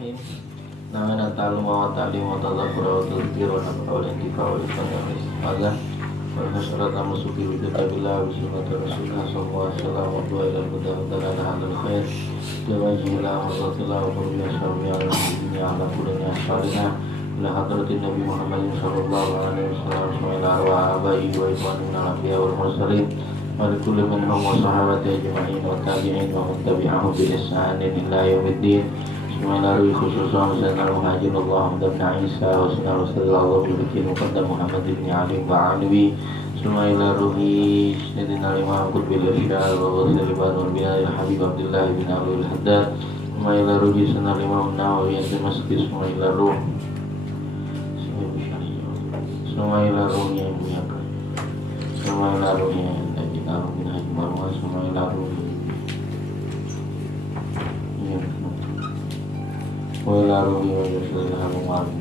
Bismillahirrahmanirrahim. Namanya ta'allum wa ta'lim wa tadzakur wa tadhkir wa naf'a wa intifa wa istighfar. Wa nasrata musuki bi kitabillah wa sunnati rasulillah sallallahu alaihi wasallam wa du'a ila al-huda wa dalala halal khair. Tawajjihla wa zatila wa qurbiya syami'a al-dunya ala kulli asyarina ila hadratin Nabi Muhammad sallallahu alaihi wasallam wa ila arwah abai wa ikhwanina al-anbiya wal mursalin wa likulli minhum wa sahabati ajma'in wa tabi'in wa man tabi'ahum bi ihsanin ila yaumiddin. Bismillahirrahmanirrahim. Khususan Sayyidina Muhajir Allah bin Isa wa Sayyidina Rasulullah bin Muqaddam Muhammad bin Ali wa Alwi. Bismillahirrahmanirrahim. Sayyidina Imam Qutbil Irsyad wa Sayyidina Nurbiya Habib Abdullah bin Abdul Haddad. Bismillahirrahmanirrahim. Sayyidina Imam Nawawi di Masjid. Bismillahirrahmanirrahim. Bismillahirrahmanirrahim yang muliakan. Bismillahirrahmanirrahim. Kita rutin haji marwah. Bismillahirrahmanirrahim. Bismillahirrahmanirrahim. Bismillahirrahmanirrahim.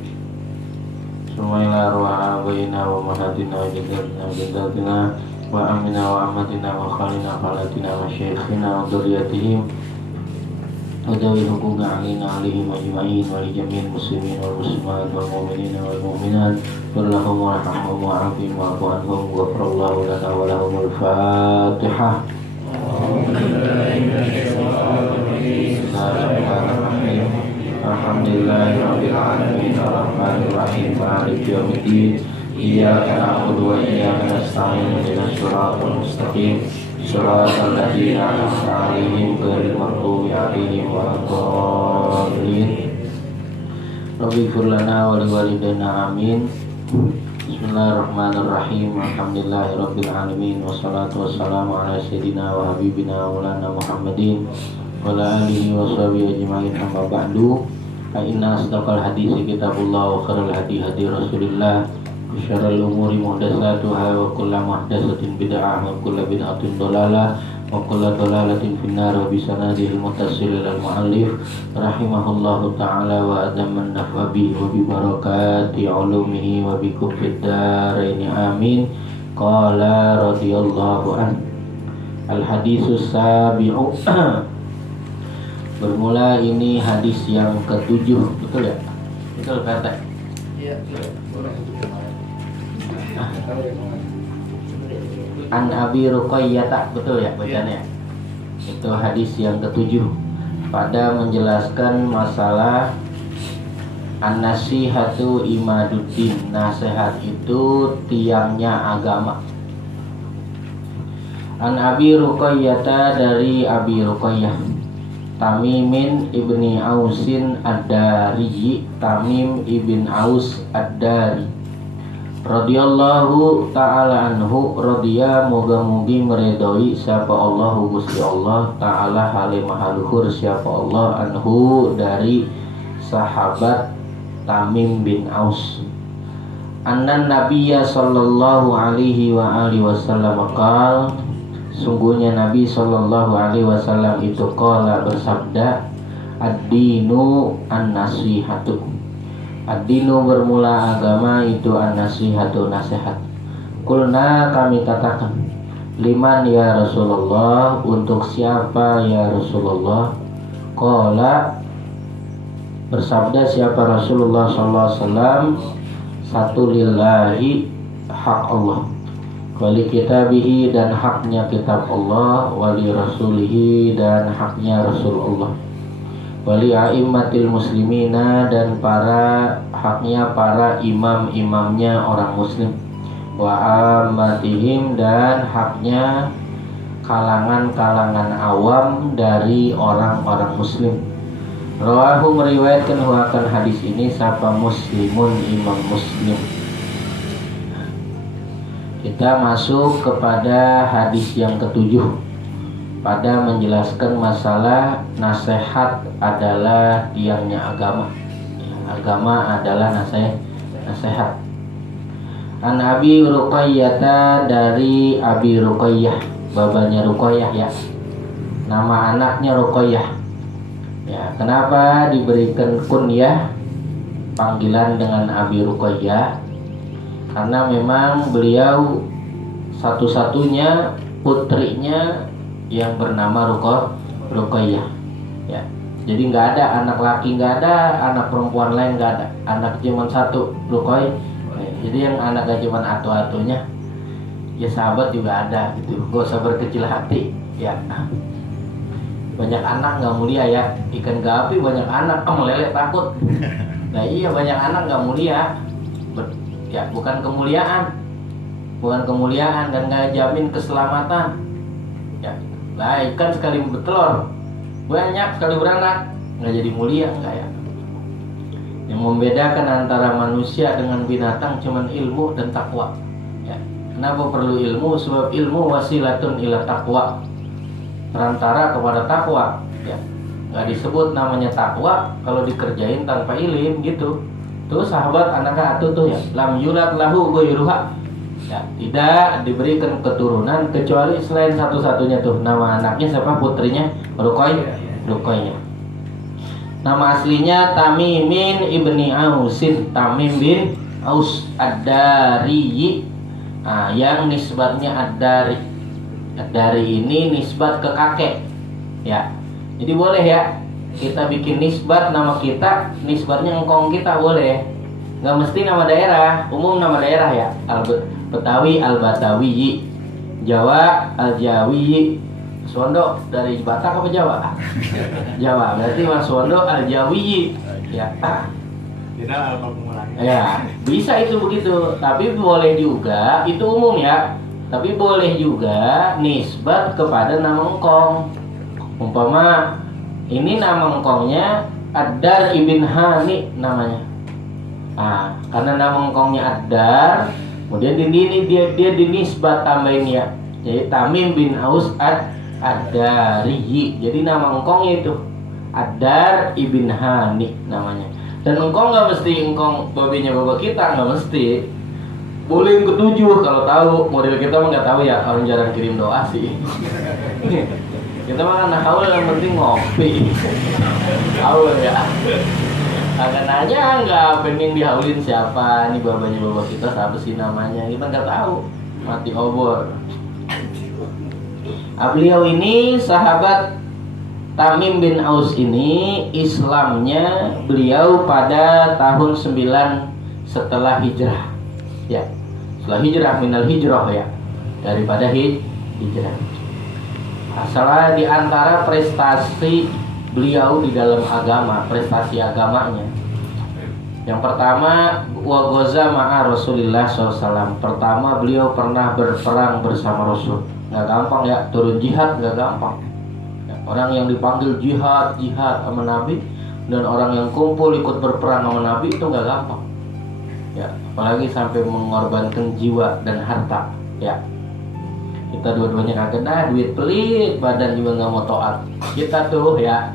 Wa mahatina wa jadatina wa jadatina wa amina wa amatina wa khalina khalatina wa syekhina wa duriyatihim wa dawil hukumna alina alihim ajma'in wa li jami'il muslimin wal muslimat wal mu'minin wal mu'minat wallahum wa rahmahum wa afim wa afu'anhum wa ghafarallahu lana wa lahumul fatihah. Alhamdulillahirabbil alamin arrahmanir rahim maliki yaumiddin iyyaka na'budu wa iyyaka nasta'in ihdinas siratal mustaqim siratal ladzina an'amta 'alaihim ghairil maghdubi 'alaihim waladdallin. Rabbighfir lana wa liwalidayna amin. Bismillahirrahmanirrahim. Alhamdulillahirabbil alamin wassalatu wassalamu ala sayyidina wa habibina wa maulana Muhammadin wa ala alihi wa sahbihi ajma'in amma ba'du. Fa inna asdaqal hadisi kitabullah wa khairal hadi hadi Rasulillah wa syarrul umuri muhdatsatuha wa kullu muhdatsatin bid'ah wa kullu bid'atin dhalalah wa kullu dhalalatin finnar. Wa bisanadil muttasil ilal muallif rahimahullahu ta'ala wa adaman naf'a bi wa bi barakati ulumihi wa bi kubrid darain amin. Qala radhiyallahu an al hadisus sabi'u. Bermula ini hadis yang ke-7, betul ya? Betul kata? Iya, boleh. An Abi Ruqayyah, betul ya bacanya? Itu hadis yang ke-7 pada menjelaskan masalah an-nasihatu imaduddin. Nasihat itu tiangnya agama. An Abi Ruqayyah, dari Abi Ruqayyah Tamimin ibni Ausin ad-Dari, Tamim ibn Aus ad-Dari radhiyallahu ta'ala anhu, radhiya muga-mugi meredoi siapa Allah Gusti Allah ta'ala halim mahaluhur siapa Allah anhu dari sahabat Tamim bin Aus. Annan nabiyya sallallahu alaihi wa alihi wasallam qala, sungguhnya Nabi sallallahu alaihi wasallam itu qala bersabda, ad-dinu an-nasihatu. Ad-dinu bermula agama itu an-nasihatu nasihat. Kulna kami katakan, liman ya Rasulullah, untuk siapa ya Rasulullah? Qala bersabda siapa Rasulullah sallallahu alaihi wasallam, satu lillahi, hak Allah, wali kitabihi dan haknya kitab Allah, wali rasulihi dan haknya Rasulullah, wali a'immatil muslimina dan haknya para imam-imamnya orang muslim, wa ammatihim dan haknya kalangan-kalangan awam dari orang-orang muslim. Rawahu meriwayatkan huakan hadis ini sapa Muslimun, imam Muslim. Kita masuk kepada hadis yang ke-7 pada menjelaskan masalah nasihat adalah tiangnya agama. Agama adalah nasihat. An Abi Ruqayyah, dari Abi Ruqayyah, babanya Ruqayyah ya. Nama anaknya Ruqayyah. Ya, kenapa diberikan kunyah panggilan dengan Abi Ruqayyah? Karena memang beliau satu-satunya putrinya yang bernama Ruqayyah. Ya. Jadi nggak ada anak laki, nggak ada anak perempuan lain, nggak ada. Anak cuma satu, Lukoy. Jadi yang anaknya cuma atu-atunya, ya sahabat juga ada gitu. Gak usah berkecil hati, ya. Banyak anak nggak mulia ya. Ikan gapi banyak anak, meleleh takut. Nah iya, banyak anak nggak mulia. Ya bukan kemuliaan, dan nggak jamin keselamatan. Ya, lah ikan sekali bertelur banyak, sekali beranak nggak jadi mulia, nggak ya. Yang membedakan antara manusia dengan binatang cuman ilmu dan takwa. Ya. Kenapa perlu ilmu? Sebab ilmu wasilatun ila takwa, perantara kepada takwa. Ya. Nggak disebut namanya takwa kalau dikerjain tanpa ilim gitu. Tuh sahabat anaknya atuh tuh ya, lam yulad lahu ghairuha. Ya, tidak diberikan keturunan kecuali selain satu-satunya tuh. Nama anaknya siapa? Putrinya Ruqayyah. Nama aslinya Tamimin ibni Ausin, Tamim bin Aus Ad-Dari. Nah, yang nisbatnya Ad-Dari. Ad-Dari ini nisbat ke kakek. Ya. Jadi boleh ya kita bikin nisbat nama kita, nisbatnya engkong kita boleh. Nggak mesti nama daerah, umum nama daerah ya. Betawi Al-Batawi, Jawa Al-Jawi. Suwondo dari Batak apa Jawa? Jawa, berarti Mas Suwondo Al-Jawi. Ya. Tidak al-pengulangan. Ya, bisa itu begitu. Tapi boleh juga, itu umum ya. Tapi boleh juga nisbat kepada nama engkong. Umpama ini nama engkongnya Ad-Dar ibn Hani namanya. Nah, karena nama engkongnya Ad-Dar, kemudian ini dia dinisbat tambahin ya. Jadi Tamim bin Aus Ad-Dari. Jadi nama engkongnya itu Ad-Dar ibn Hani namanya. Dan engkong nggak mesti engkong babinya bapak kita, nggak mesti. Boleh yang ketujuh kalau tahu. Model kita mah nggak tahu ya, orang jarang kirim doa sih. Kita mah kan haul, yang penting ngopi. Haul ya. Agak nanya nggak pengen dihaulin siapa nih babanya bapak kita, siapa sih namanya, kita nggak tahu, mati obor. Beliau ini sahabat Tamim bin Aus ini, Islamnya beliau pada tahun 9 setelah hijrah. Ya, setelah hijrah, minal hijrah ya, daripada hijrah. Salah di antara prestasi beliau di dalam agama, prestasi agamanya. Yang pertama, wa ghaza ma'a Rasulillah SAW. Pertama, beliau pernah berperang bersama Rasul. Nggak gampang ya, turun jihad nggak gampang. Ya, orang yang dipanggil jihad sama Nabi dan orang yang kumpul ikut berperang sama Nabi itu nggak gampang. Ya, apalagi sampai mengorbankan jiwa dan harta. Ya, kita dua-duanya kagak duit pelit, badan juga nggak mau taat. Kita tuh ya,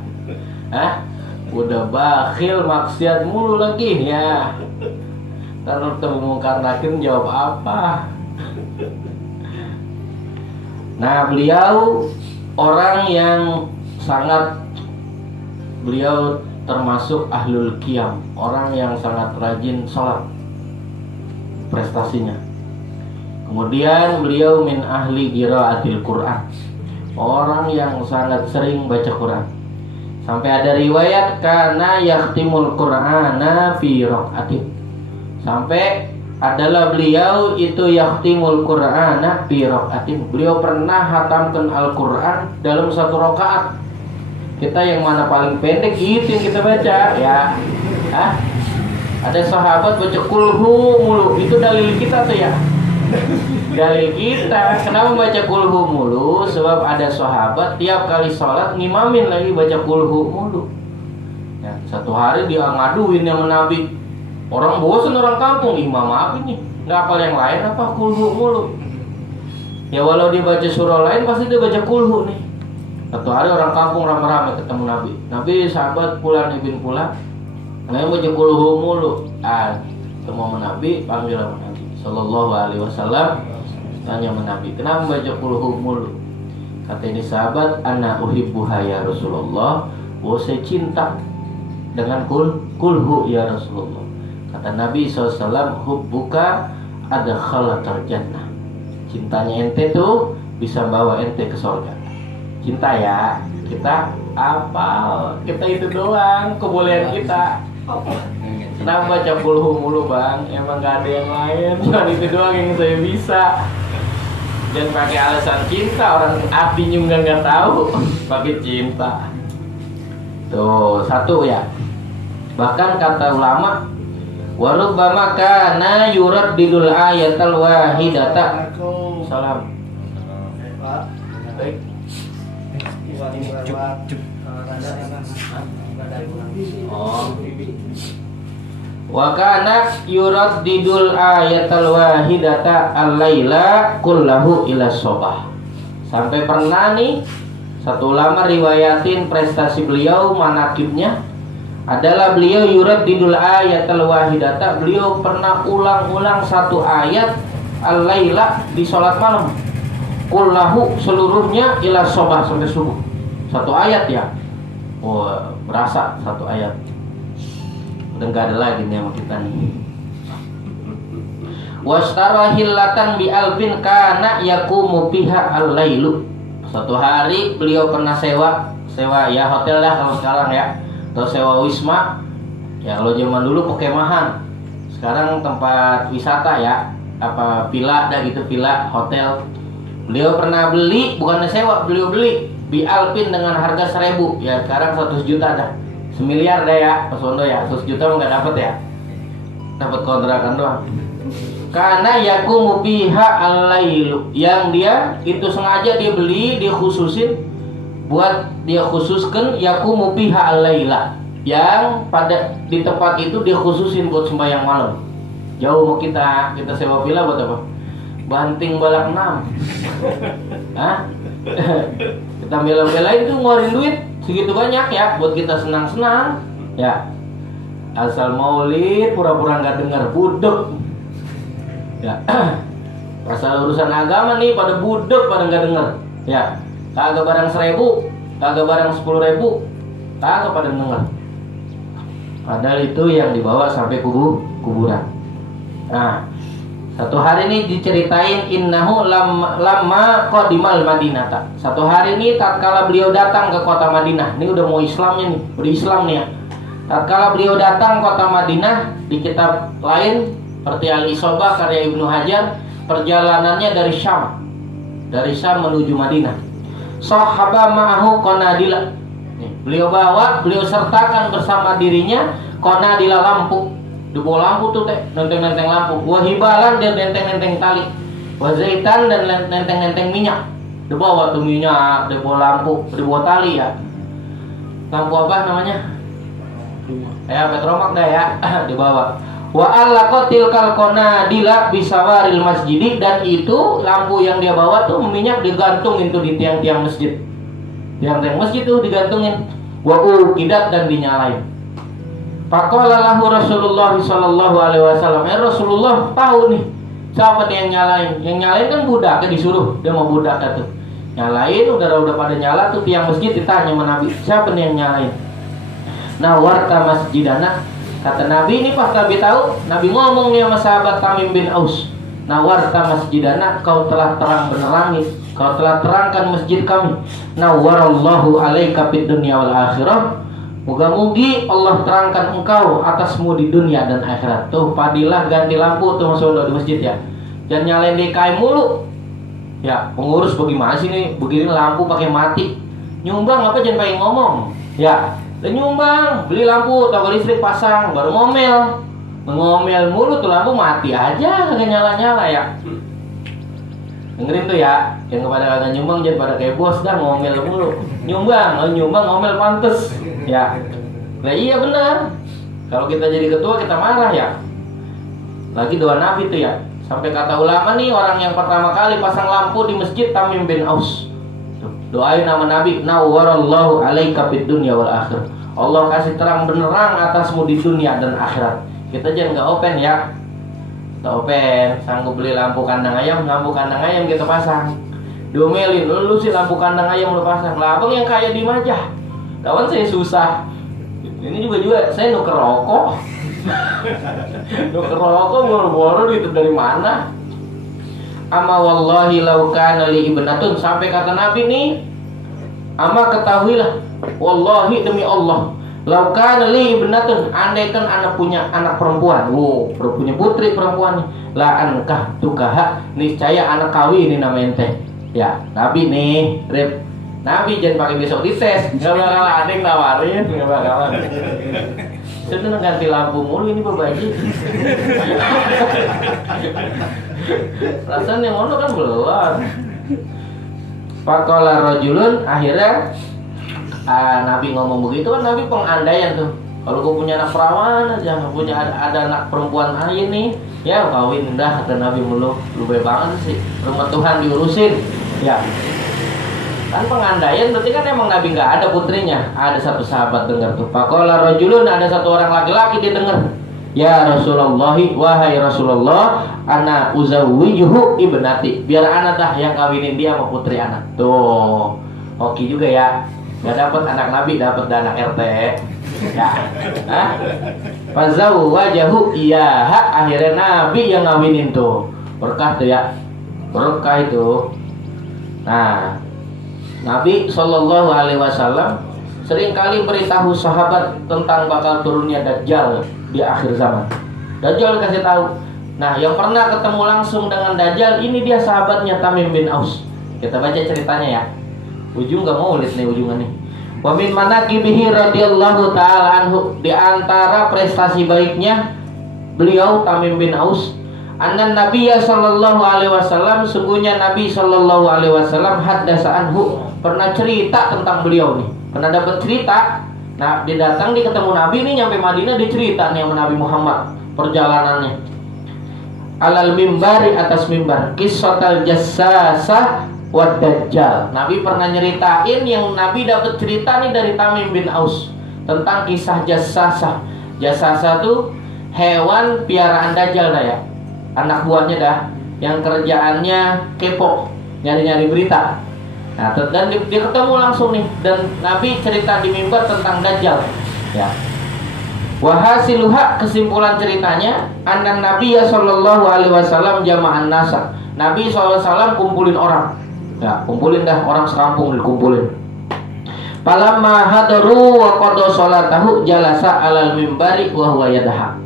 udah bakhil, maksiat mulu lagi ya. Kalau ketemu Karnakin jawab apa? Nah, beliau orang yang beliau termasuk ahlul qiyam, orang yang sangat rajin sholat, prestasinya. Kemudian beliau min ahli qiraatil Quran, orang yang sangat sering baca Quran. Sampai ada riwayat karena yakhtimul Qur'ana fi raqatin. Sampai adalah beliau itu yakhtimul Qur'ana fi raqatin. Beliau pernah hatamkan Al-Qur'an dalam satu rakaat. Kita yang mana paling pendek gitu yang kita baca ya. Ada sahabat baca kulhu mulu. Itu dalil kita tuh ya. Dalil kita. Kenapa baca kulhu mulu? Sebab ada sahabat tiap kali sholat ngimamin lagi baca kulhu mulu ya, satu hari dia ngaduin yang Nabi. Orang bosan, orang kampung, imam apa ini? Nggak hafal yang lain apa? Kulhu mulu. Ya walau dia baca surah lain pasti dia baca kulhu nih. Satu hari orang kampung ramai-ramai ketemu Nabi. Nabi sahabat Fulan ibn Fulan, namanya baca kulhu mulu. Ketemu sama Nabi, panggil sama Nabi Sallallahu Alaihi Wasallam, tanya sama Nabi, kenapa baca kulhu mulu? Kata ini sahabat, ana uhibbuha ya Rasulullah, saya cinta dengan kulhu ya Rasulullah. Kata Nabi SAW, hubbuka adkhalatal jannah. Cintanya ente tuh bisa bawa ente ke surga. cinta ya. Kita apa? Kita itu doang kebolehan kita. Kenapa baca kulhu mulu bang? Emang gak ada yang lain. Cuma itu doang yang saya bisa. Jangan pakai alasan cinta, orang api juga nggak tahu. Pakai cinta. Tuh satu ya. Bahkan kata ulama, warubbama kana yuraddidul ayatal wahidata. Salam. Baik. Oh. Wa kana yuraddidul ayatal wahidata al-laila kullahu ila sobah. Sampai pernah nih satu ulama riwayatin prestasi beliau, manakibnya adalah beliau yuraddidul ayatal wahidata, beliau pernah ulang-ulang satu ayat al-laila di sholat malam, kullahu seluruhnya ila sobah sampai subuh. Satu ayat ya. Oh, berasa satu ayat. Udah nggak ada lagi nih sama kita nih. Washtara hillatan bi alfin kana yakumu biha al-lailu. Suatu hari beliau pernah sewa ya hotel lah kalau sekarang ya, atau sewa wisma. Ya kalau zaman dulu perkemahan. Sekarang tempat wisata ya, apa villa dah gitu, villa hotel. Beliau pernah beli, bukannya sewa, beliau beli bi alfin dengan harga 1.000. Ya sekarang 100 juta dah. 1 miliar dah ya, Mas Wondo ya, 100 juta nggak dapat ya, dapat kontrakan doang. Karena yakumu biha al-lailu, yang dia itu sengaja dia beli, dia khususin buat dia khususkan yakumu biha al-laila, yang pada di tempat itu dia khususin buat sembahyang malam. Jauh mau kita sewa villa buat apa? Banting balak 6. Hah? Kita bela-belain tuh ngeluarin duit segitu banyak ya buat kita senang-senang ya. Asal maulid pura-pura nggak dengar, budek ya. Asal urusan agama nih pada budek, pada nggak dengar ya. Kagak barang 1.000, kagak barang 10.000, kagak pada dengar. Padahal itu yang dibawa sampai kuburan. Nah, satu hari ini diceritain innahu lamma qadimal Madinata. Satu hari ini tatkala beliau datang ke kota Madinah. Ini udah mau Islamnya nih, udah Islam nih ya. Tatkala beliau datang kota Madinah, di kitab lain seperti Al-Isobah karya Ibnu Hajar, perjalanannya dari Syam menuju Madinah. Sahaba ma'ahu qanadila. Beliau bawa, beliau sertakan bersama dirinya qanadila lampu. Di bawah lampu tuh teh, nenteng-nenteng lampu. Wahibalan dan nenteng-nenteng tali. Wazaitan dan nenteng-nenteng minyak. Di bawah tuh minyak, di bawah lampu, di bawah tali ya. Lampu apa namanya? Ya petromak dah ya, di bawah. Wa allaqatil kalqonadila bisawaril masjidi, dan itu lampu yang dia bawa tuh minyak digantungin tuh di tiang-tiang masjid. Tiang-tiang masjid tuh digantungin. Wa uqidat dan dinyalain. Faqala lahu Rasulullah sallallahu alaihi wasallam, Rasulullah tahu nih siapa nih yang nyalain. Yang nyalain kan budak, kan disuruh, dia mau budak tuh. Nyalain, udah pada nyala tuh tiang masjid, ditanya sama Nabi, siapa nih yang nyalain? Nawarta masjidana, kata Nabi ini pas Nabi tahu, Nabi ngomong nih sama sahabat Tamim bin Aus, nawarta masjidana, kau telah terang benerangi, kau telah terangkan masjid kami. Nawarallahu alaika fid dunya wal akhirah, moga-mogi Allah terangkan engkau atasmu di dunia dan akhirat. Tuh padilah ganti lampu tuh masuk di masjid ya. Jangan nyalain DKI mulu. Ya, pengurus bagaimana sih nih? Begini lampu pakai mati. Nyumbang apa jangan pakai ngomong. Ya, dan nyumbang, beli lampu, toko listrik pasang, baru ngomel. Ngomel mulu tuh lampu mati aja, kagak nyala-nyala ya. Dengerin tuh ya, yang kepada kagak nyumbang jangan pada kayak bos dah ngomel mulu. Nyumbang ngomel pantes. Ya, nah iya benar. Kalau kita jadi ketua kita marah ya. Lagi doa Nabi tuh ya. Sampai kata ulama nih, orang yang pertama kali pasang lampu di masjid Tamim bin Aus. Doain nama Nabi, nawwarallahu alaika fid dunya wal akhirah. Allah kasih terang benerang atasmu di dunia dan akhirat. Kita jangan nggak open ya. Kita open, sanggup beli lampu kandang ayam kita pasang. Diomelin, lu sih lampu kandang ayam lu pasang. Lah abang yang kaya di Majah. Kawan saya susah. Ini juga saya nuker rokok. Nuker rokok boro-boro itu dari mana? Ama wallahi law kana li ibnatun, sampai kata Nabi nih, Ama ketahuilah, wallahi demi Allah, lau kana li ibnatun, andaikan anak punya anak perempuan, punya putri perempuan nih, la ankah tukaha, niscaya anak kawin ini namanya teh. Ya, Nabi nih, Rip. Nabi jangan pakai besok dites, nggak bakal ada yang nawarin, nggak bakalan. Sudah ganti lampu mulu ini bebaji. Rasanya yang ono kan belum. Pakola rojulun, akhirnya Nabi ngomong begitu kan, Nabi pengandaian tuh. Kalau gue punya anak perawan aja, punya ada anak perempuan aja nih, ya kawin dah, kata Nabi mulu. Lebih banget sih, rumah Tuhan diurusin. Ya, kan pengandaian berarti kan emang Nabi nggak ada putrinya. Ada satu sahabat dengar tuh. Pakola rojulun, ada satu orang laki-laki dia dengar. Ya Rasulullah, wahai Rasulullah, ana uzawwijuhu ibnati. Biar anak dah yang kawinin dia sama putri anak. Tuh, oke juga ya. Gak dapat anak Nabi, dapat anak RT. Ya, fazawwajahu iyaha. Akhirnya Nabi yang ngawinin tuh. Berkah tuh ya, berkah itu. Nah, Nabi Shallallahu Alaihi Wasallam seringkali beritahu sahabat tentang bakal turunnya Dajjal di akhir zaman. Dajjal kasih tahu. Nah, yang pernah ketemu langsung dengan Dajjal ini dia sahabatnya Tamim bin Aus. Kita baca ceritanya ya. Ujung gak mau lihat nih ujungan nih. Wa min manaqibihi radhiyallahu taala anhu, di antara prestasi baiknya beliau Tamim bin Aus, anna Nabiyya sallallahu alaihi wasallam, sungguhnya Nabi sallallahu alaihi wasallam haddasa anhu, pernah cerita tentang beliau nih. Pernah dapat cerita. Nah, dia datang, dia ketemu Nabi nih, nyampe Madinah, dia cerita nih sama Nabi Muhammad perjalanannya. Alal mimbari, atas mimbar, qissatal jassasah wad dajjal. Nabi pernah nyeritain yang Nabi dapat cerita nih dari Tamim bin Aus tentang kisah jassasah. Jassasah tuh hewan piaraan Dajjal dah ya. Anak buahnya dah yang kerjaannya kepo, nyari-nyari berita. Nah, dan dia ketemu langsung nih, dan Nabi cerita di mimbar tentang Dajjal. Ya. Wahasiluha, kesimpulan ceritanya, anna Nabi sallallahu alaihi wasallam jama'an nasa. Nabi SAW kumpulin orang. Ya, kumpulin dah orang sekampung dikumpulin. Falamma hadaru wa qada sholatahu jalasa alal mimbari wa huwa yadha.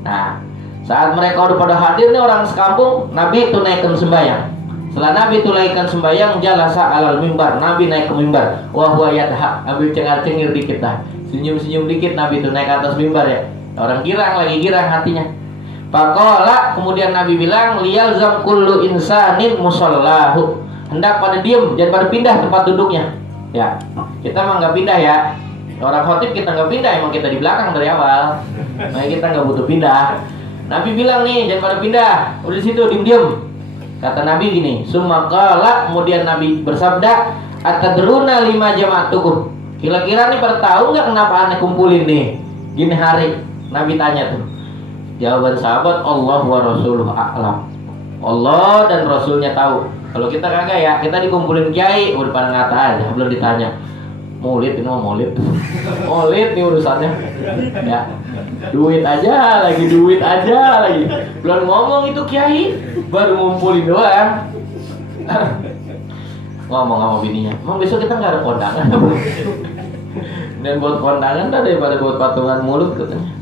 Nah, saat mereka udah pada hadir nih orang sekampung, Nabi tunaikan sembahyang. Setelah Nabi tunaikan sembahyang, jalasa alal mimbar, Nabi naik ke mimbar. Wa huwa yadha, Nabi cengar-cengir dikit dah. Senyum-senyum dikit, Nabi tuh naik ke atas mimbar ya. Orang girang, lagi girang hatinya. Faqala, kemudian Nabi bilang, liyalzam kullu insanin musallahu. Hendak pada diem, jangan pada pindah tempat duduknya. Ya, kita mah nggak pindah ya. Orang khotib kita nggak pindah, emang kita di belakang dari awal. Nah, kita nggak butuh pindah. Nabi bilang nih, jangan pada pindah, udah di situ diem-diem. Kata Nabi gini, summa qala, kemudian Nabi bersabda, atadruna lima jama'atukum. Kira-kira nih pada tahu nggak kenapa aneh kumpulin nih gini hari? Nabi tanya tuh. Jawaban sahabat, Allah wa rasuluhu a'lam. Allah dan Rasulnya tahu. Kalau kita kagak ya, kita dikumpulin kiai, udah pada ngata aja, belum ditanya. Maulid ini mau maulid. Maulid nih urusannya. Ya. Duit aja lagi. Belum ngomong itu kiai, baru ngumpulin doang. Ngomong sama bininya, emang besok kita nggak ada kondangan. Dan buat kondangan dah daripada buat patungan mulut katanya.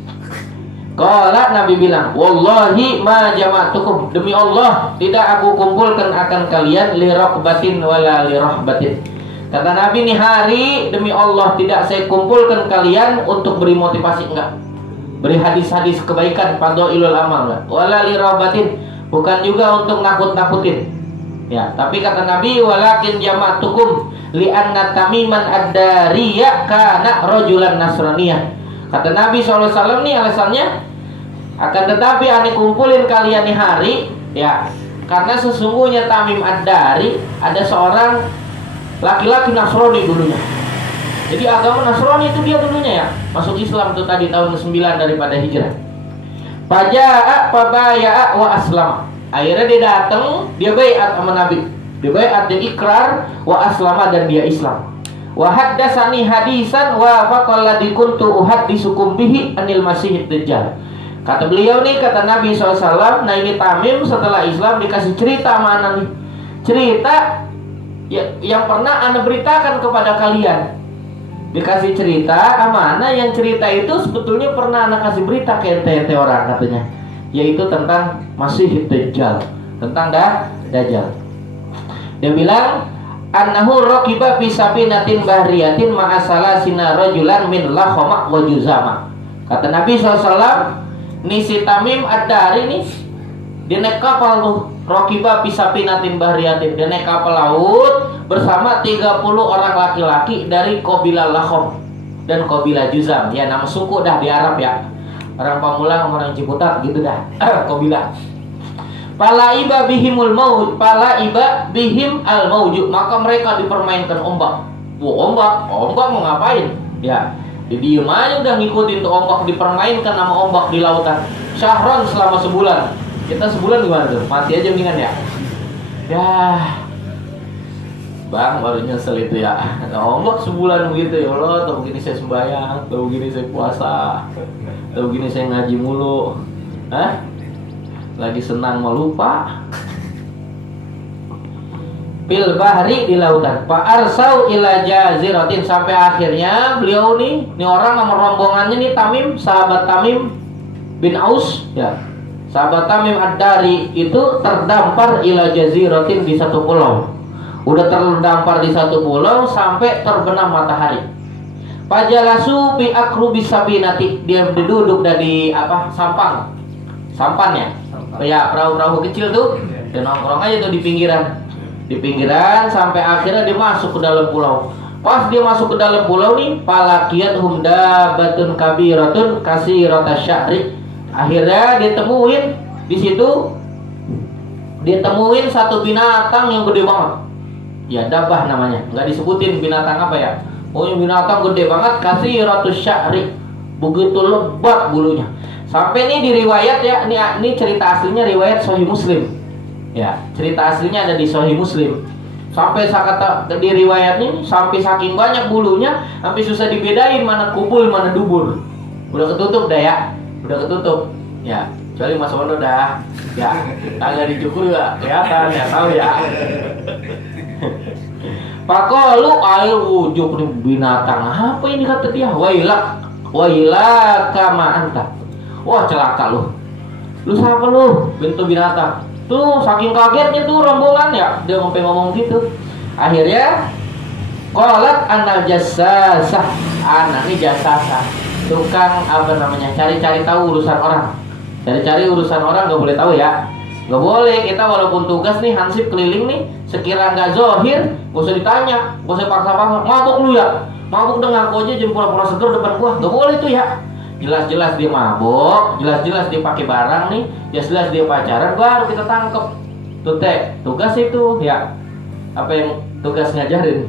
Qala, Nabi bilang, wallahi ma jama'tukum, demi Allah tidak aku kumpulkan akan kalian li raqbatin wala li rahbatin. Kata Nabi, nih hari demi Allah tidak saya kumpulkan kalian untuk beri motivasi, enggak. Beri hadis-hadis kebaikan, fadhailul amal, enggak. Wala li rahbatin, bukan juga untuk nakut-nakutin. Ya, tapi kata Nabi, walakin jama'tukum li anna Tamiman ad-Dariyah kana rajulan Nasraniyah. Kata Nabi SAW nih alasannya, akan tetapi aneh kumpulin kalian nih hari, ya, karena sesungguhnya Tamim ad-Dari ada seorang laki-laki Nasrani dulunya. Jadi agama Nasrani itu dia dulunya ya, masuk Islam tuh tadi tahun ke-9 daripada hijrah. Faja'a fabaya'a wa aslam. Akhirnya dia datang, dia baiat sama Nabi. Dia baiat, dia ikrar, wa aslama, dan dia Islam. Wa haddatsani hadisan wa faqalladhi kuntu uhadditsukum bihi anil masihid dajjal. Kata beliau nih, kata Nabi SAW, nah ini Tamim setelah Islam dikasih cerita mana nih? Cerita Ya, yang pernah Anda beritakan kepada kalian. Dikasih cerita, mana yang cerita itu sebetulnya pernah Anda kasih berita ke ente orang katanya, yaitu tentang Masih Dajjal, tentang Dajjal. Dia bilang annahu raqiba fi sabinatin bahriyatin ma'asala sina rajulan min lahoma wa juzama. Kata Nabi SAW, nih si Tamim Ad-Dari nih, dia naik kapal tuh, raqiba fi sabinatin bahriyatin, dia naik kapal laut bersama 30 orang laki-laki dari kabilah Lahom dan kabilah Juzam. Ya, nama suku dah di Arab ya. Orang Pamulang, orang Ciputat gitu dah. Kabilah. Palaiba bihimul maut, palaiba bihim al mauju, maka mereka dipermainkan ombak. Ombak mau ngapain? Ya, diem aja udah ngikutin tuh ombak, dipermainkan sama ombak di lautan. Syahron selama sebulan. Kita sebulan gimana tuh? Mati aja mendingan ya. Ya, Bang baru nyesel itu ya. Ombak sebulan begitu ya Allah. Tahu begini saya sembahyang, tahu begini saya puasa, tahu begini saya ngaji mulu. Hah? Lagi senang mau lupa. Fil bahri, di lautan. Fa arsau ila jaziratin, sampai akhirnya beliau nih orang sama rombongannya nih Tamim, sahabat Tamim bin Aus ya. Sahabat Tamim Ad-Dari itu terdampar ila jaziratin, di satu pulau. Udah terdampar di satu pulau sampai terbenam matahari. Fajalasu bi akrubi sabinati, dia duduk dari sampan ya. Ya, perahu-perahu kecil tuh, dia nongkrong aja tuh di pinggiran sampai akhirnya dia masuk ke dalam pulau. Pas dia masuk ke dalam pulau nih, palakiyat humda batun kabiratun kasirata sya'ri. Akhirnya ditemuin di situ, ditemuin satu binatang yang gede banget. Ya, dabah namanya, nggak disebutin binatang apa ya. Pokoknya binatang gede banget, kasiratu sya'ri, begitu lebat bulunya. Sampai ini di riwayat ya, ini cerita aslinya riwayat Sahih Muslim. Ya, cerita aslinya ada di Sahih Muslim. Sampai kata di riwayatnya, sampai saking banyak bulunya, sampai susah dibedain mana kubul mana dubur. Udah ketutup dah ya, udah ketutup. Ya, kecuali Mas Wono dah, ya agak dicukur ya, kelihatan ya, tahu ya. Pakolu air wujud nih binatang apa ini kata dia? Wailak kama anta. Wah celaka lu siapa lu? Bentuk binatang. Tuh saking kagetnya tuh rombongan ya, dia ngomong gitu. Akhirnya qalat anal jassasah, anak ini jassasah, tukang apa namanya, cari-cari tahu urusan orang. Cari-cari urusan orang nggak boleh tahu ya. Nggak boleh, kita walaupun tugas nih hansip keliling nih, sekira nggak zohir, nggak usah ditanya, nggak usah paksa-paksa. Mabuk lu ya, mabuk dengan ngaku aja jam pura-pura seger depan gua, nggak boleh tuh ya. Jelas-jelas dia mabuk, jelas-jelas dia pakai barang nih, jelas-jelas dia pacaran, baru kita tangkep. Tuh teh, tugas itu ya. Apa yang tugas ngajarin?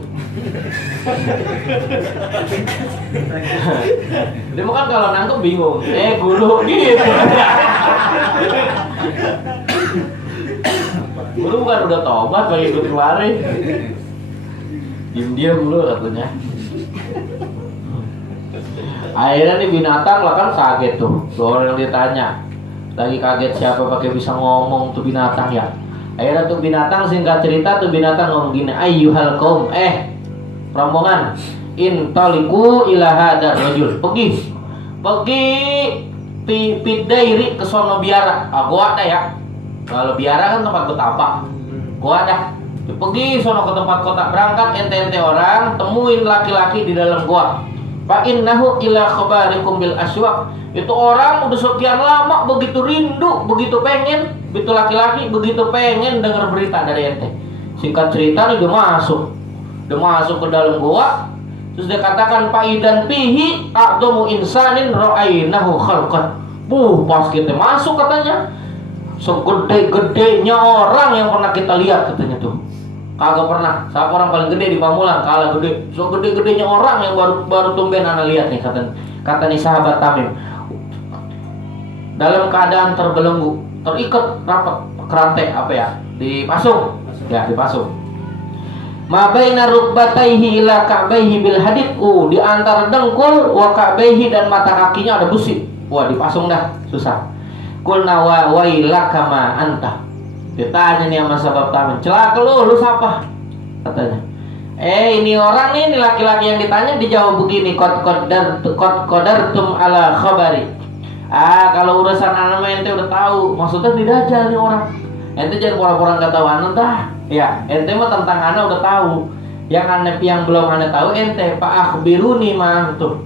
Dia kan kalau nangkep bingung, guru gitu. Guru bukan udah tobat bagi ikutin waris. Diam-diam dulu katanya. Akhirnya nih binatang lah kan kaget tuh. Orang yang ditanya lagi kaget siapa pakai bisa ngomong tuh binatang ya. Akhirnya tuh binatang singkat cerita tuh binatang ngomong gini, ayyuhal qaum, rombongan, intaliku ila hadar rajul, pergi pidairi ke sono biara. Gua ada ya. Kalau biara kan tempat betapa. Gua ada. Pergi sono ke tempat kota, berangkat ente-ente orang, temuin laki-laki di dalam gua. Fa innahu ila khabarikum bil aswaq. Itu orang udah sekian lama begitu rindu, begitu pengen, begitu laki-laki begitu pengen dengar berita dari ente. Singkat cerita nih dia masuk ke dalam gua. Terus dia katakan faidan fihi a'dhamu insanin ra'ainahu khalqan. Pas kita masuk katanya, segede-gedenya orang yang pernah kita lihat katanya tuh. Kagak pernah. Siapa orang paling gede di Pamulang? Kalah gede. So gede-gedenya orang yang baru tumben anak lihat nih kata nih sahabat Tamim. Dalam keadaan terbelenggu, terikat rapat kerantai apa ya? Dipasung. Ya, dipasung. Ma baina rukbataihi ila ka'baihi bil hadid. Di antara dengkul wa ka'baihi dan mata kakinya ada besi. Wah, dipasung dah, susah. Qulna wa wailaka ma anta. Ditanya nih sama sahabat Tamim, celaka lu siapa? katanya. Ini orang nih, ini laki-laki yang ditanya dijawab begini, qad qadartum ala khabari. Kalau urusan anak ente udah tahu, maksudnya didajal nih orang. Ente jangan pura-pura nggak tahu anak dah. Ya, ente mah tentang anak udah tahu. Yang belum anak tahu ente, Pak akhbiruni mang tuh.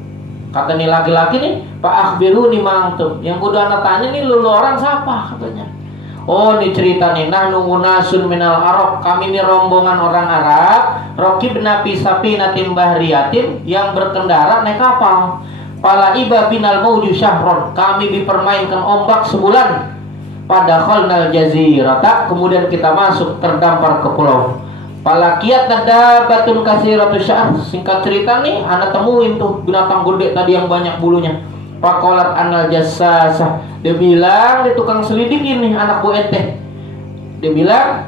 Kata nih laki-laki nih, Pak akhbiruni mang tuh. Yang kudu anak tanya nih, lu orang siapa katanya. Oh, ini cerita nih, nahnu unasun minal Arab. Kami ini rombongan orang Arab, raqibna fi sapinatin bahriyatin, yang berkendara naik kapal. Pala iba binal mauju syahron. Kami dipermainkan ombak sebulan. Pada khalnal jazirata, kemudian kita masuk terdampar ke pulau. Pala kiat nada batun kasiratu syah. Singkat cerita nih, anak temuin tuh binatang gede tadi yang banyak bulunya. Pakolat anal jasasah. Dia bilang, dia tukang selidikin nih anak bu ente. Dia bilang,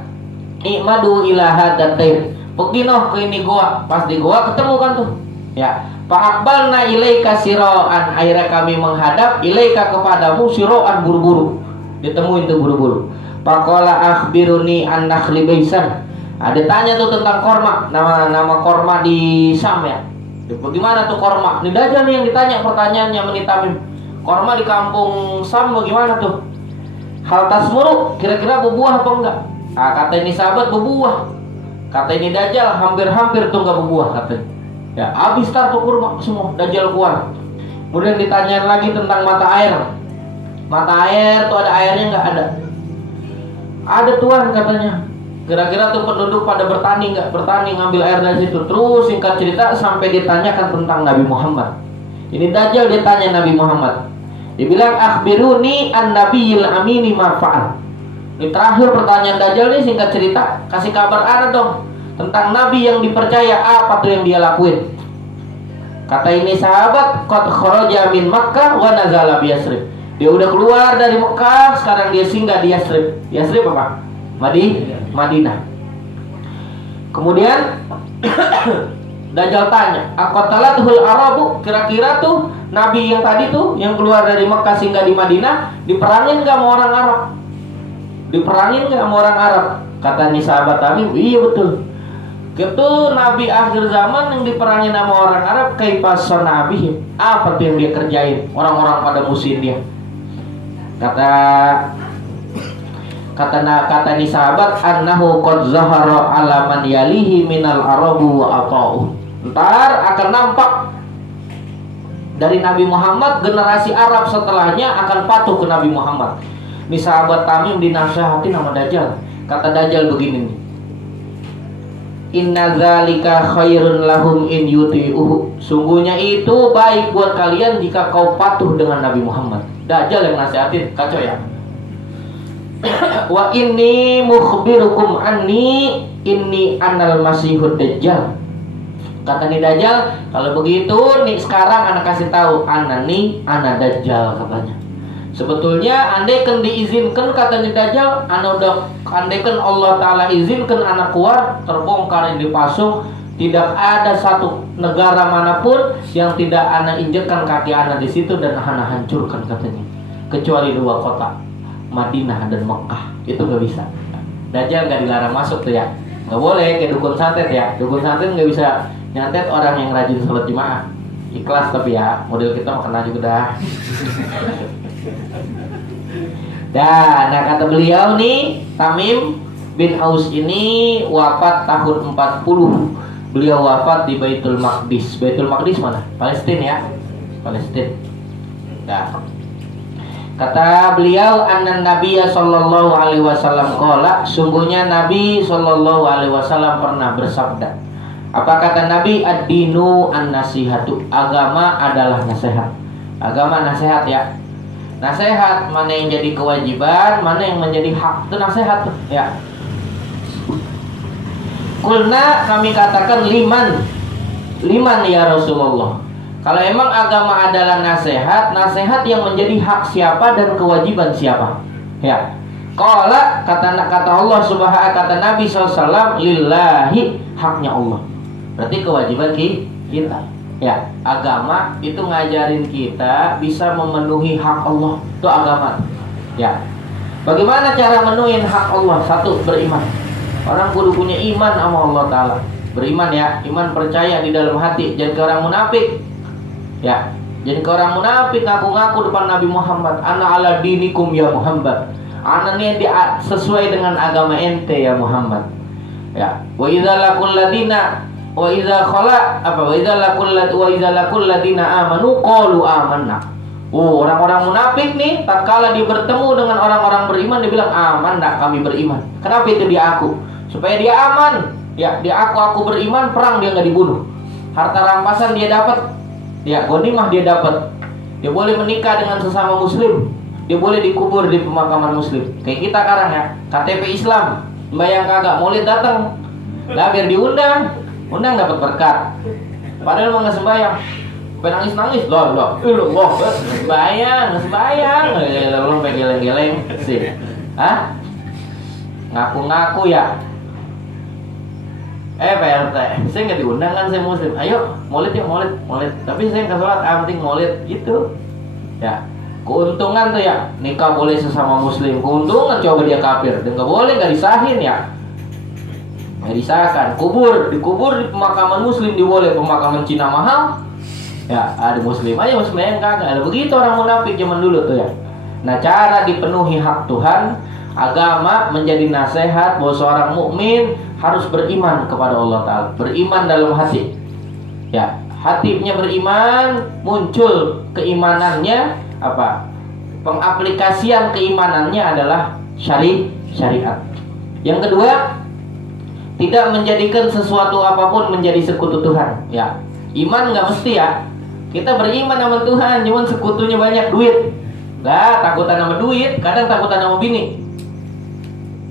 ikmadu ilaha datain. Pergi noh ke ini goa. Pas di goa ketemu kan tuh. Ya, fa'aqbalna ilaika siroan. Akhirnya kami menghadap ilaika kepadamu siroan buru-buru. Ditemuin tuh buru-buru. Pakola akhbiruni an nakhli baisan. Ada tanya tuh tentang korma. Nama korma di Sam ya. Bagaimana tuh korma? Ini Dajjal nih yang ditanya pertanyaannya menitamim. Korma di kampung Sam bagaimana tuh? Hal tasmuru, kira-kira berbuah apa enggak? Kata ini sahabat berbuah. Kata ini Dajjal hampir-hampir tuh enggak berbuah katanya. Ya, habis tar tuh kurma semua, Dajjal keluar. Kemudian ditanya lagi tentang mata air. Mata air tuh ada airnya enggak? Ada Tuhan katanya. Kira-kira tuh penduduk pada bertani nggak? Bertani ngambil air dari situ. Terus singkat cerita sampai ditanyakan tentang Nabi Muhammad. Ini Dajjal ditanya Nabi Muhammad. Dia bilang akhbiruni an nabiyil amini ma fa'al. Ini terakhir pertanyaan Dajjal nih, singkat cerita, kasih kabar ana dong tentang Nabi yang dipercaya, apa tuh yang dia lakuin. Kata ini sahabat, qad kharaja min Makkah wa nazala bi Yasrib. Dia udah keluar dari Mekah, sekarang dia singgah di Yasrib. Yasrib apa? Madinah. Kemudian Dajjal tanya, aqatalatul arabu, kira-kira tuh Nabi yang tadi tuh yang keluar dari Mekah singgah di Madinah diperangin nggak sama orang Arab? Diperangin nggak sama orang Arab? Kata nih sahabat Tamim, iya betul. Itu Nabi akhir zaman yang diperangin sama orang Arab, kaifasan Nabi, apa tuh yang dia kerjain? Orang-orang pada musuhin dia. Kata ni sahabat, annahu qad zahara ala man yalihi minal arabu wa ata'u. Ntar akan nampak dari Nabi Muhammad, generasi Arab setelahnya akan patuh ke Nabi Muhammad. Ini sahabat Tamim dinasihatin sama Dajjal. Kata Dajjal begini nih, inna zalika khairun lahum in yuti'uhu. Sungguhnya itu baik buat kalian jika kau patuh dengan Nabi Muhammad. Dajjal yang nasihatin, kacau ya. Wa inni mukhbirukum anni inni anal masihud dajjal. Kata nih Dajjal, kalau begitu nih sekarang anak kasih tahu, ana Dajjal katanya. Sebetulnya andaikan diizinkan, kata nih Dajjal, andaikan Allah Ta'ala izinkan anak keluar, terbongkar yang dipasung, tidak ada satu negara manapun yang tidak anak injekkan kaki anak di situ dan anak hancurkan katanya, kecuali dua kota, Madinah dan Mekah. Itu gak bisa. Dajjal gak dilarang masuk tuh ya. Gak boleh kayak dukun santet ya. Dukun santet gak bisa nyantet orang yang rajin sholat jemaah. Ikhlas tapi ya, model kita mah kena juga dah. Nah kata beliau nih, Tamim bin Aus ini wafat tahun 40. Beliau wafat di Baitul Maqdis. Baitul Maqdis mana? Palestina ya. Palestina. Nah, kata beliau, anna Nabiya sallallahu alaihi wasallam qala, sungguhnya Nabi sallallahu alaihi wasallam pernah bersabda. Apa kata Nabi? Ad-dinu an-nasihatu. Agama adalah nasihat. Agama nasihat ya. Nasihat mana yang jadi kewajiban, mana yang menjadi hak, itu nasihat tuh ya. Kulna, kami katakan liman ya Rasulullah. Kalau emang agama adalah nasihat, nasihat yang menjadi hak siapa dan kewajiban siapa? Ya. Qala, kata Allah Subhanahu, kata Nabi SAW, lillahi, haknya Allah. Berarti kewajiban kita. Ya, agama itu ngajarin kita bisa memenuhi hak Allah. Itu agama. Ya. Bagaimana cara memenuhi hak Allah? Satu, beriman. Orang kudu punya iman sama Allah Ta'ala. Beriman ya, iman percaya di dalam hati. Jangan ke orang munafik. Ya, jangan ke orang munafik ngaku-ngaku depan Nabi Muhammad. Ana ala dinikum ya Muhammad. Ana nih sesuai dengan agama ente ya Muhammad. Ya, wa idza laqul ladina wa idza khala apa wa idza laqul ladina amanu qalu amanna. Orang-orang munafik nih tatkala dia bertemu dengan orang-orang beriman dia bilang amanna, kami beriman. Kenapa itu dia aku? Supaya dia aman. Ya, dia aku beriman, perang dia enggak dibunuh. Harta rampasan dia dapat. Ya, ghanimah dia dapat. Dia boleh menikah dengan sesama muslim. Dia boleh dikubur di pemakaman muslim. Kayak kita sekarang ya, KTP Islam. Bayang kagak maulid datang. Lah biar diundang. Undang dapat berkat. Padahal enggak sembahyang. Nangis loh. Sembahyang. Lalu geleng-geleng sih. Hah? Ngaku-ngaku ya. PRT, saya nggak diundang kan, saya muslim. Ayo, maulid yuk, maulid. Tapi saya nggak sholat, penting maulid gitu. Ya, keuntungan tuh ya, nikah boleh sesama muslim. Keuntungan coba dia kafir, dan nggak boleh, nggak disahin ya. Nggak disahkan. Dikubur di pemakaman muslim diboleh, pemakaman Cina mahal. Ya, ada muslim aja, muslim yang kagak. Ada begitu orang munafik zaman dulu tuh ya. Nah, cara dipenuhi hak Tuhan, agama menjadi nasihat bahwa seorang mukmin harus beriman kepada Allah Ta'ala. Beriman dalam hati. Ya, hatinya beriman, muncul keimanannya apa? Pengaplikasian keimanannya adalah syariat. Yang kedua, tidak menjadikan sesuatu apapun menjadi sekutu Tuhan. Ya, iman nggak mesti ya. Kita beriman sama Tuhan, cuman sekutunya banyak, duit. Lah, takutan sama duit, kadang takutan sama bini.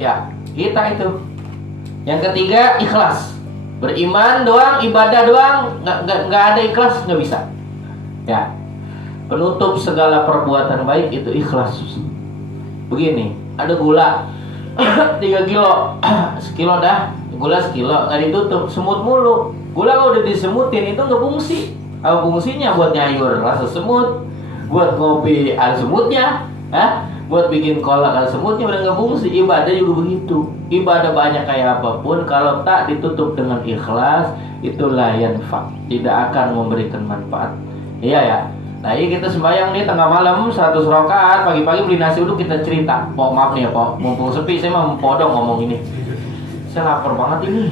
Ya, kita itu. Yang ketiga, ikhlas. Beriman doang, ibadah doang, nggak ada ikhlas, nggak bisa. Ya, penutup segala perbuatan baik itu ikhlas. Begini, ada gula 3 kilo, sekilo dah, gula sekilo, nggak ditutup, semut mulu. Gula kalau udah disemutin itu nggak fungsi. Apa fungsinya? Buat nyayur rasa semut, buat ngopi ada semutnya, buat bikin kolak ada semutnya, udah nggak fungsi. Ibadah juga begitu. Ibadah banyak kayak apapun, kalau tak ditutup dengan ikhlas, itulah yanfa, tidak akan memberikan manfaat. Iya ya. Nah, ini kita sembahyang nih tengah malam 100 rakaat, pagi-pagi beli nasi uduk, kita cerita. Maaf nih ya, mumpung sepi saya mah podong ngomong ini. Saya lapar banget ini.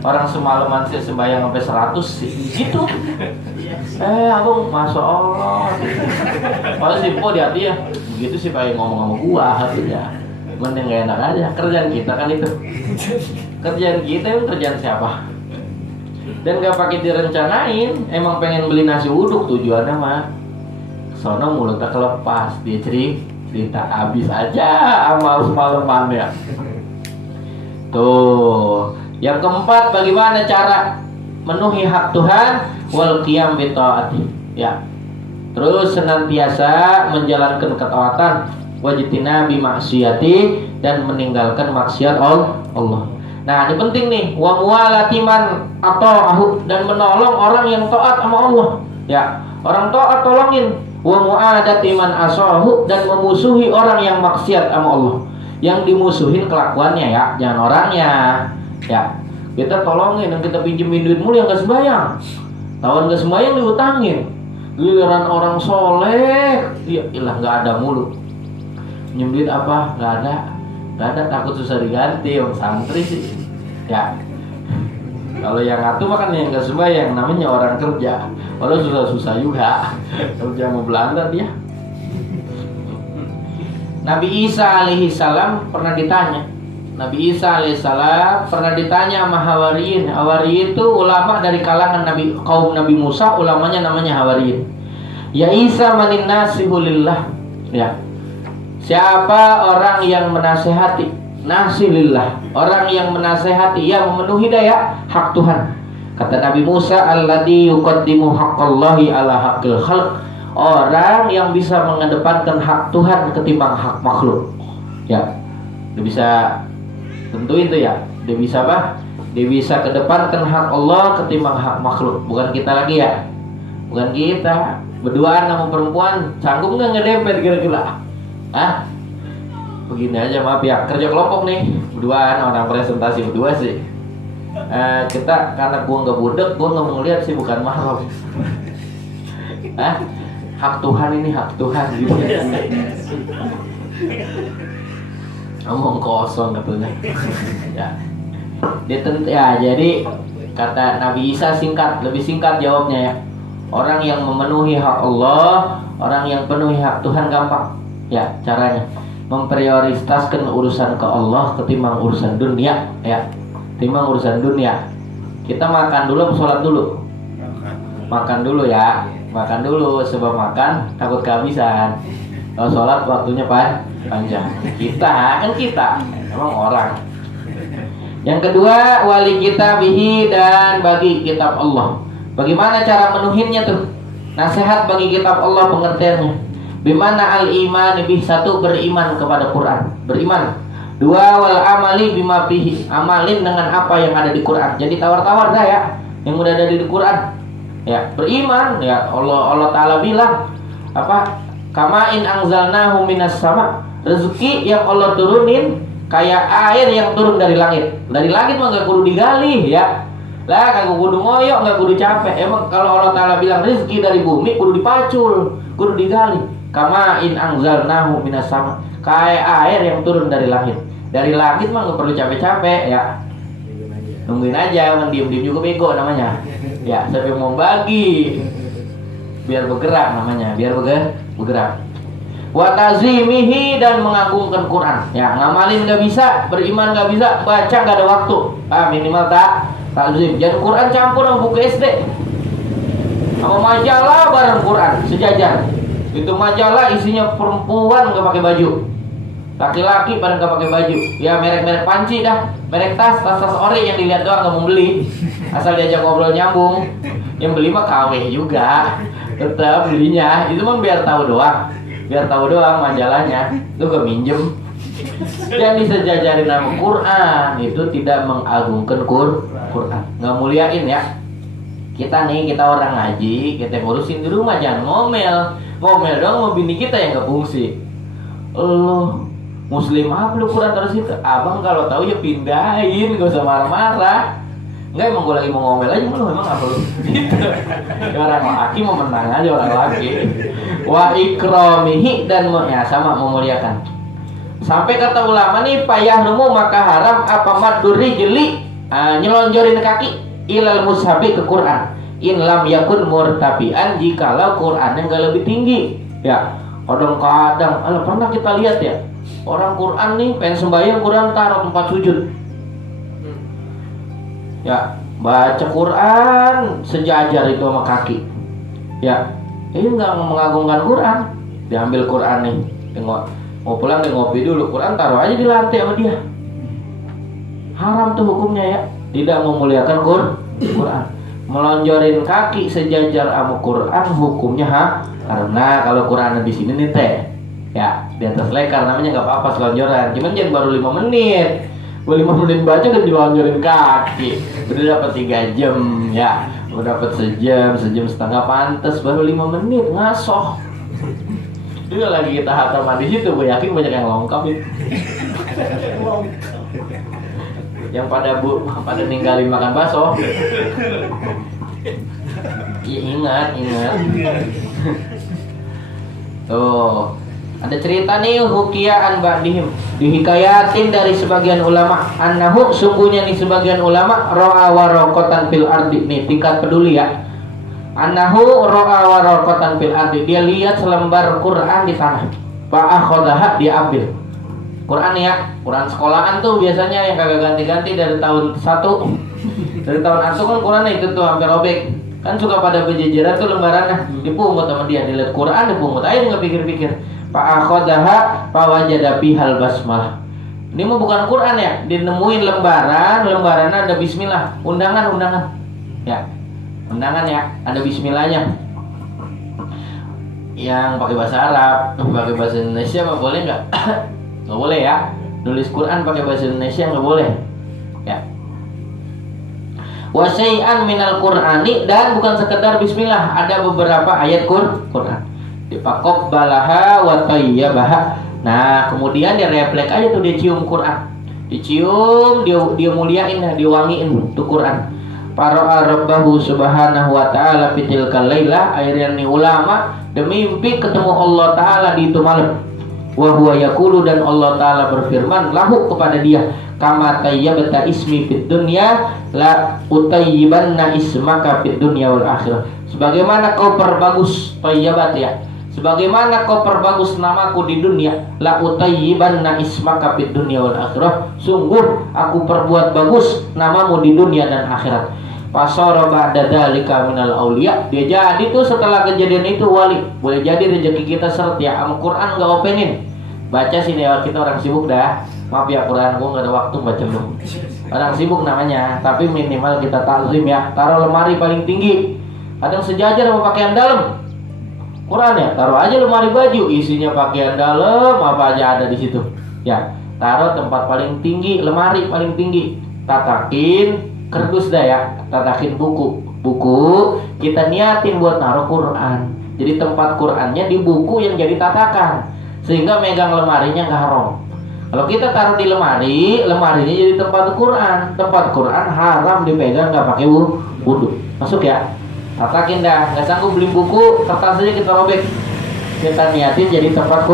Orang semalaman saya sembahyang sampai 100 sih. Gitu. Abang, Masya Allah. Padahal si Po di hati ya, begitu sih pengen ngomong sama gua hatinya. Mending gak enak aja. Kerjaan kita kan itu. Kerjaan kita itu kerjaan siapa? Dan gak pakai direncanain. Emang pengen beli nasi uduk tujuannya mah. Sono mulutnya kelepas. Dia cerita habis aja amal semalamannya. Tuh. Yang keempat, bagaimana cara memenuhi hak Tuhan? Wal qiyam bi taati. Ya. Terus senantiasa menjalankan ketaatan, wajtina bi maksiati, dan meninggalkan maksiat Allah. Nah, ini penting nih, wa muwalati man ata'ahu, dan menolong orang yang taat sama Allah. Ya, orang taat tolongin. Wa mu'adati man asahu, dan memusuhi orang yang maksiat sama Allah. Yang dimusuhin kelakuannya ya, jangan orangnya. Ya, kita tolongin, dan kita pinjemin duit mulu yang gak sembahyang. Tawan gak sembahyang diutangin. Giliran orang soleh, ya ilah gak ada mulu. Pinjem duit apa? Gak ada, takut susah diganti. Yang santri sih. Ya. Kalau yang ngatur makan yang gak sembahyang, namanya orang kerja. Walau susah-susah juga. Kerja mau Belanda dia. Nabi Isa alaihi salam pernah ditanya. Nabi Isa alaihissalam pernah ditanya sama Hawariyin. Hawariyin itu ulama dari kalangan kaum Nabi Musa, ulamanya namanya Hawariyin. Ya Isa manin nasihulillah. Ya. Siapa orang yang menasehati? Nasilillah. Orang yang menasehati, yang memenuhi daya hak Tuhan. Kata Nabi Musa, alladzi yuqaddimu haqqallahi ala haqqil khalq. Orang yang bisa mengedepankan hak Tuhan ketimbang hak makhluk. Ya. Dia bisa tentuin tuh ya, dia bisa apa? Dia bisa kedepankan hak Allah ketimbang hak makhluk. Bukan kita lagi ya, bukan kita. Berduaan sama perempuan, sanggup nggak ngedempet kira-kira? begini aja, maaf ya, kerja kelompok nih, berduaan, orang presentasi berdua sih. Kita karena gua nggak budek, gua nggak mau lihat sih, bukan mahram. Hak Tuhan ini hak Tuhan gitu. Ngomong kosong katanya. Ya. Jadi kata Nabi Isa lebih singkat jawabnya ya. Orang yang memenuhi hak Allah, orang yang penuhi hak Tuhan gampang. Ya, caranya memprioritaskan urusan ke Allah ketimbang urusan dunia, ya. Ketimbang urusan dunia. Kita makan dulu, sholat dulu. Makan dulu ya. Makan dulu, sebab makan takut kehabisan. Kalau sholat waktunya panjang. Kita emang orang. Yang kedua, wali kita bihi, dan bagi kitab Allah. Bagaimana cara menuhinnya tuh? Nasihat bagi kitab Allah pengertiannya. Bimana al-iman bih, satu, beriman kepada Quran, beriman. Dua, wal amali bima bihi, amalin dengan apa yang ada di Quran. Jadi tawar-tawar dah ya, yang udah ada di Quran. Ya, beriman ya. Allah Ta'ala bilang apa? Kama in anzalnahu minas sama, rezeki yang Allah turunin kayak air yang turun dari langit. Dari langit mah gak kudu digali ya. Lah kagak kudu ngoyok, gak kudu capek. Emang kalau Allah Ta'ala bilang rezeki dari bumi kudu dipacul, kudu digali. Kama in anzalnahu minas sama, kayak air yang turun dari langit. Dari langit mah gak perlu capek-capek ya. Nungguin aja, diem-diem juga bego namanya. Ya, siapa yang mau bagi biar bergerak namanya, biar bergerak. Wa tazimihi, dan mengagungkan Quran. Ya, ngamalin gak bisa, beriman gak bisa, baca gak ada waktu. Minimal takzim. Jadi Quran campur sama buku SD. Sama majalah bareng Quran sejajar. Itu majalah isinya perempuan gak pakai baju, laki-laki pada gak pakai baju. Ya merek-merek panci dah, merek tas ori yang dilihat doang, gak mau beli. Asal diajak ngobrol nyambung. Yang beli mah KW juga, tetap belinya. Itu mah biar tahu doang majalahnya. Lu gak minjem. Yang disejajarin nama Quran itu tidak mengagungkan Quran, nggak muliain ya. Kita orang ngaji, kita ngurusin di rumah, jangan ngomel doang mau bini kita yang nggak fungsi. Lu muslim apa lu Quran terus itu? Abang kalau tahu ya pindahin, gak usah marah-marah. Enggak, emang gue lagi mau ngomel aja, lu emang apa lu? Gitu. Orang laki mau menang aja orang laki. Wa ikramihi, dan ya sama memuliakan. Sampai kata ulama nih, payah nemu maka haram apa maduri jeli, nyelonjorin kaki ilal mushabi ke Quran. In lam yakun murtabian, jikalau Qurannya enggak lebih tinggi. Ya, kadang-kadang pernah kita lihat ya, orang Quran nih pengen sembahyang, Quran taruh tempat sujud. Ya, baca Quran sejajar itu sama kaki. Ya, ini enggak mengagungkan Quran. Diambil Quran nih, tengok mau pulang dia ngopi dulu, Quran taruh aja di lantai sama dia. Haram tuh hukumnya ya. Tidak memuliakan Quran. Melonjorin kaki sejajar sama Quran hukumnya karena kalau Quran di sini nih teh, ya di atas lekar namanya nggak apa-apa selonjoran. Cuman jangan baru 5 menit. Gue 5 menit baca dan dilonjorin kaki. Udah dapat 3 jam ya. Udah dapat sejam setengah, pantas baru 5 menit ngasoh. Itu lagi kita hataman di situ, gue yakin banyak yang lengkap itu. Yang pada ninggalin makan bakso. Iya, ingat. Tuh, ada cerita nih hukiyaan ba'dihim, dihikayatin dari sebagian ulama, annahu, sungguhnya nih sebagian ulama ra'a waraqatan fil ardi, nih tingkat peduli ya. Annahu ra'a waraqatan fil ardi, dia lihat selembar Quran di tanah. Fa'akhadhaha, dia ambil. Quran ya, Quran sekolahan tuh biasanya yang kagak ganti-ganti dari tahun 1. Dari tahun 1 kan Quran itu tuh hampir robek. Kan suka pada berjejeran tuh lembarannya. Dipungut sama dia, dilihat Quran dipungut aja, enggak pikir-pikir. Fa'akhadhaha fawajada bihal basmalah. Ini mah bukan Quran ya, dinemuin lembarannya ada bismillah, undangan. Ya. Undangan ya, ada bismillahnya. Yang pakai bahasa Arab, pakai bahasa Indonesia apa boleh nggak? Nggak boleh ya. Nulis Quran pakai bahasa Indonesia nggak boleh. Ya. Wa syai'an minal Qur'ani, dan bukan sekedar bismillah, ada beberapa ayat Quran. Dipakok balaha wa tayyabaha, Nah, kemudian dia refleks aja tuh, dia cium Quran. Dicium, dia muliain, dia wangiin tuh Quran. Para rabbahu subhanahu wa ta'ala fitil kalailah, akhirnya nih ulama demi mimpi ketemu Allah Ta'ala di itu malam. Wa huwa yaqulu, dan Allah Ta'ala berfirman lahu kepada dia, kama tayyabta ismi fid dunya la utayyibanna ismaka fid dunya wal akhirah. Sebagaimana kau perbagus, tayyabat ya, sebagaimana kau perbagus namaku di dunia, la utayyibanna ismaka fid dunya wal akhirah, sungguh aku perbuat bagus namamu di dunia dan akhirat. Fasara ba'da dzalika minal auliya, dia jadi tuh setelah kejadian itu wali. Boleh jadi rezeki kita seret ya, sama Quran enggak openin. Baca sini ya, kita orang sibuk dah. Maaf ya, Quran gua enggak ada waktu baca lu. Orang sibuk namanya, tapi minimal kita takzim ya. Taruh lemari paling tinggi. Kadang sejajar sama pakaian dalam. Quran ya, taruh aja lemari baju, isinya pakaian dalam apa aja ada di situ. Ya, taruh tempat paling tinggi, lemari paling tinggi. Tatakin kerdus dah ya, tatakin buku kita niatin buat naruh Quran. Jadi tempat Qurannya di buku yang jadi tatakan, sehingga megang lemarinya nggak haram. Kalau kita taruh di lemarinya jadi tempat Quran haram dipegang nggak pakai wudu. Masuk ya, tatakin dah. Nggak sanggup beli buku, kertas aja kita robek, kita niatin jadi tempat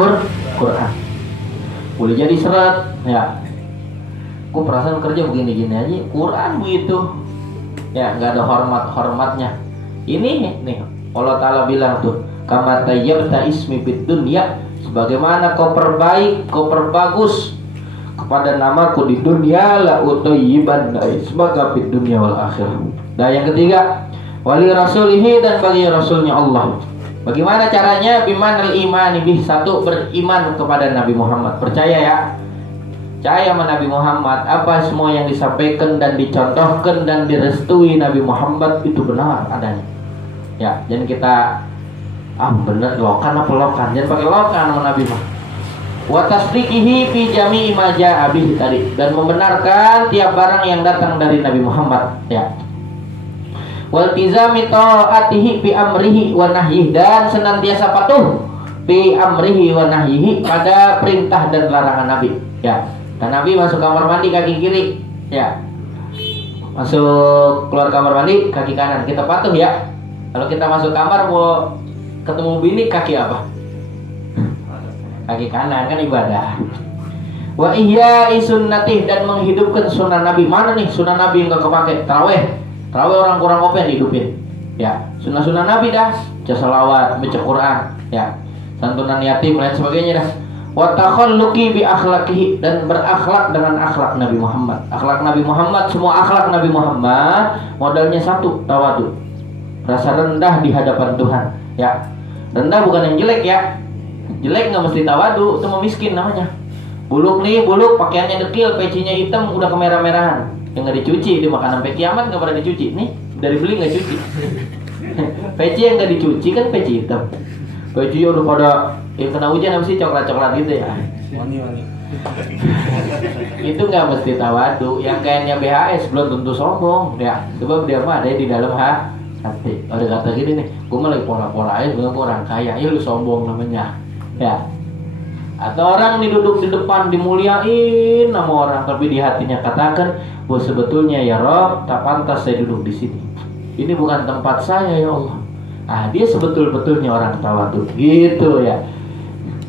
Quran. Boleh jadi seret ya. Gue perasaan kerja begini-gini aja, Quran begitu ya, nggak ada hormatnya. Ini nih Allah Ta'ala bilang tuh, kama tayyabta ismi fid dunya, sebagaimana kau perbagus kepada namaku di dunia, la utayyibanna ismaka fid dunya wal akhirah. Dan yang ketiga, wali rasulihi, dan bagi rasulnya Allah. Bagaimana caranya? Bimanal imani bih, satu, beriman kepada Nabi Muhammad, percaya ya, percaya sama Nabi Muhammad. Apa semua yang disampaikan dan dicontohkan dan direstui Nabi Muhammad itu benar adanya. Ya, jangan kita bener lokan apa lokan, jangan pakai lokan sama Nabi mah. Wa tasdiqihi fi jami'i ma ja'a bihi tadi, dan membenarkan tiap barang yang datang dari Nabi Muhammad ya. Wal tizami ta'atihi fi amrihi wa nahyihi, dan senantiasa patuh fi amrihi wa nahyihi, pada perintah dan larangan Nabi ya. Dan Nabi masuk kamar mandi kaki kiri ya, masuk keluar kamar mandi kaki kanan, kita patuh ya. Kalau kita masuk kamar mau ketemu bini, kaki apa? Kaki kanan, kan ibadah. Wa ihya'i sunnatih, dan menghidupkan sunnah Nabi. Mana nih sunnah Nabi yang gak kepake? Taraweh orang kurang open hidupin ya. Sunnah Nabi dah, baca salawat, baca Quran ya, santunan yatim lain sebagainya dah. Wa takhalluqi bi akhlaqihi, dan berakhlak dengan akhlak Nabi Muhammad. Akhlak Nabi Muhammad, semua akhlak Nabi Muhammad modalnya satu, tawadu, rasa rendah di hadapan Tuhan ya. Rendah bukan yang jelek ya, jelek nggak mesti tawadu, itu mau miskin namanya. Buluk pakaiannya dekil, pecinya hitam, udah kemerah-merahan, yang nggak dicuci, dimakanan sampai kiamat nggak pernah dicuci. Nih dari beli nggak cuci. Peci yang nggak dicuci kan peci hitam, peci udah pada yang kena hujan apa sih, coklat gitu ya, wangi itu nggak mesti tawadu. Yang kayaknya BHS belum tentu sombong ya, sebab dia mah ada di dalam hati. Ada kata gini nih, gue malah pora-pora aja, gue orang kaya, ya lu sombong namanya ya. Atau orang nih duduk di depan dimuliain sama orang, tapi di hatinya katakan, bahwa sebetulnya ya Rob, tak pantas saya duduk di sini, ini bukan tempat saya ya Allah. Dia sebetul-betulnya orang tawadu gitu ya.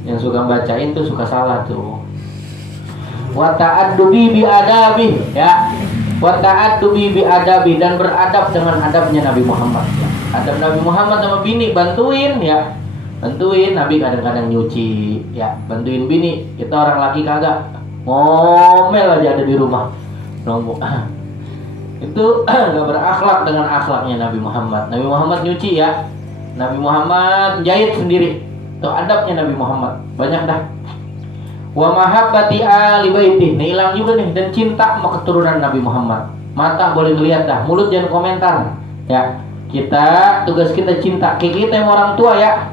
Yang suka bacain tuh suka salah tuh. Wa ta'addubi bi adabi ya. Wa ta'addubi bi adabi, dan beradab dengan adabnya Nabi Muhammad ya. Adab Nabi Muhammad sama bini, bantuin ya. Bantuin Nabi kadang-kadang nyuci ya, bantuin bini. Kita orang laki kagak, ngomel aja ada di rumah. Nunggu. Itu enggak berakhlak dengan akhlaknya Nabi Muhammad. Nabi Muhammad nyuci ya. Nabi Muhammad jahit sendiri. Itu adabnya Nabi Muhammad. Banyak dah. Wa mahabbati ali baiti, nih hilang juga nih, dan cinta sama keturunan Nabi Muhammad. Mata boleh ngeliat dah, mulut jangan komentar ya. Kita tugas kita cinta, kayak kita yang orang tua ya.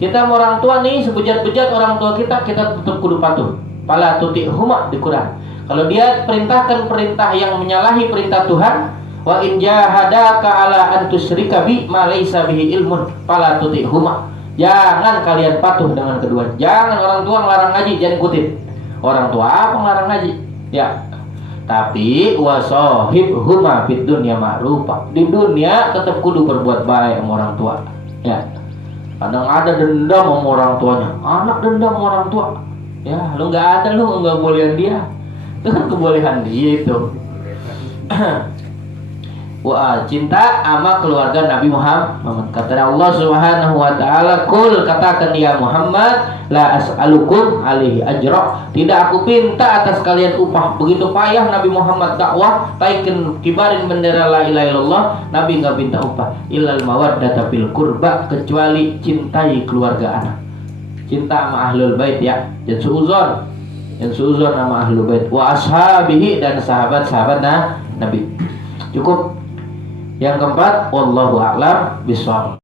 Kita sama orang tua nih, sebejat-bejat orang tua kita tetap kudu patuh. Pala tuti huma di Quran. Kalau dia perintahkan perintah yang menyalahi perintah Tuhan, wa in jahadaka ala an tusyrika bi ma laysa bihi ilmun fala tuti huma. Jangan kalian patuh dengan kedua. Jangan orang tua melarang ngaji, jangan ikutin. Orang tua apa melarang ngaji? Ya. Tapi wasohibhuma fid dunya ma'rufa. Di dunia tetap kudu berbuat baik sama orang tua. Ya. Kadang ada dendam sama orang tuanya. Anak dendam sama orang tua. Ya, lu nggak ada, lu nggak bolehin dia. Itu kan kebolehan dia itu. Wah, cinta sama keluarga Nabi Muhammad. Kata Allah Subhanahu wa taala, "Qul," katakan ya Muhammad, "la as'alukum alaihi ajra." Tidak aku pinta atas kalian upah. Begitu payah Nabi Muhammad dakwah, taikin kibarin bendera la ilaha illallah, Nabi enggak minta upah. Illal mawaddata fil qurba, kecuali cintai keluarga anak. Cinta sama ahlul bait ya. Jangan suuzon. Jangan suuzon sama ahlul bait. Wa ashabihi, dan sahabat-sahabat Nabi. Cukup. Yang keempat, wallahu a'lam bishawab.